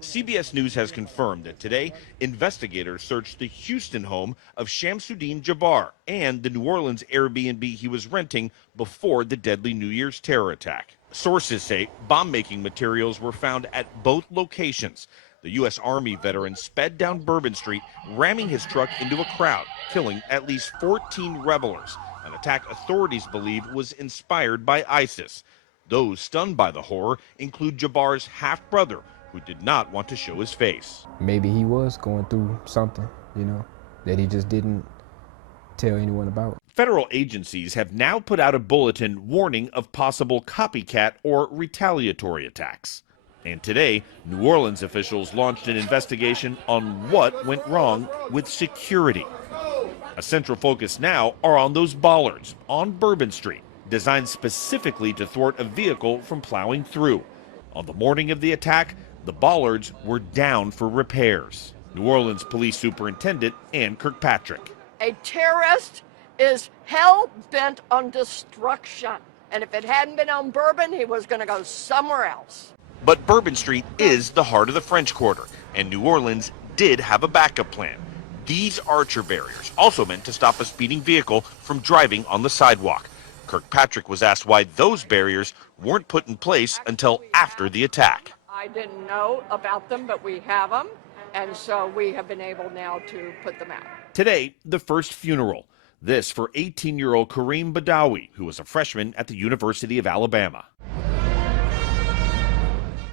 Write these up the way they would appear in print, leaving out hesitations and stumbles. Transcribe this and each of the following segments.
CBS News has confirmed that today, investigators searched the Houston home of Shamsud-Din Jabbar and the New Orleans Airbnb he was renting before the deadly New Year's terror attack. Sources say bomb-making materials were found at both locations. The U.S. Army veteran sped down Bourbon Street, ramming his truck into a crowd, killing at least 14 revelers, an attack authorities believe was inspired by ISIS. Those stunned by the horror include Jabbar's half-brother, who did not want to show his face. Maybe he was going through something, that he just didn't tell anyone about. Federal agencies have now put out a bulletin warning of possible copycat or retaliatory attacks. And today, New Orleans officials launched an investigation on what went wrong with security. A central focus now are on those bollards on Bourbon Street, designed specifically to thwart a vehicle from plowing through. On the morning of the attack, the bollards were down for repairs. New Orleans Police Superintendent Ann Kirkpatrick. A terrorist is hell-bent on destruction. And if it hadn't been on Bourbon, he was going to go somewhere else. But Bourbon Street is the heart of the French Quarter, and New Orleans did have a backup plan. These Archer barriers, also meant to stop a speeding vehicle from driving on the sidewalk. Kirkpatrick was asked why those barriers weren't put in place until after the attack. I didn't know about them, but we have them, and so we have been able now to put them out. Today, the first funeral. This for 18-year-old Kareem Badawi, who was a freshman at the University of Alabama.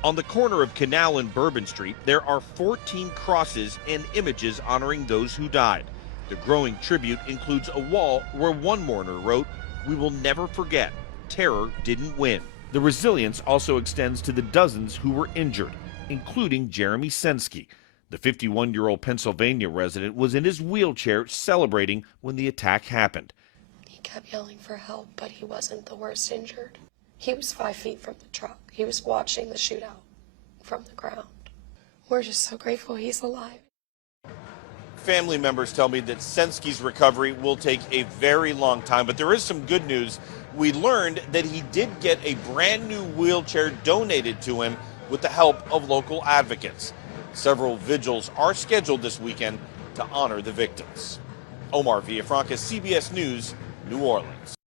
On the corner of Canal and Bourbon Street, there are 14 crosses and images honoring those who died. The growing tribute includes a wall where one mourner wrote, "We will never forget. Terror didn't win." The resilience also extends to the dozens who were injured, including Jeremy Sensky. The 51-year-old Pennsylvania resident was in his wheelchair celebrating when the attack happened. He kept yelling for help, but he wasn't the worst injured. He was 5 feet from the truck. He was watching the shootout from the ground. We're just so grateful he's alive. Family members tell me that Sensky's recovery will take a very long time, but there is some good news. We learned that he did get a brand new wheelchair donated to him with the help of local advocates. Several vigils are scheduled this weekend to honor the victims. Omar Villafranca, CBS News, New Orleans.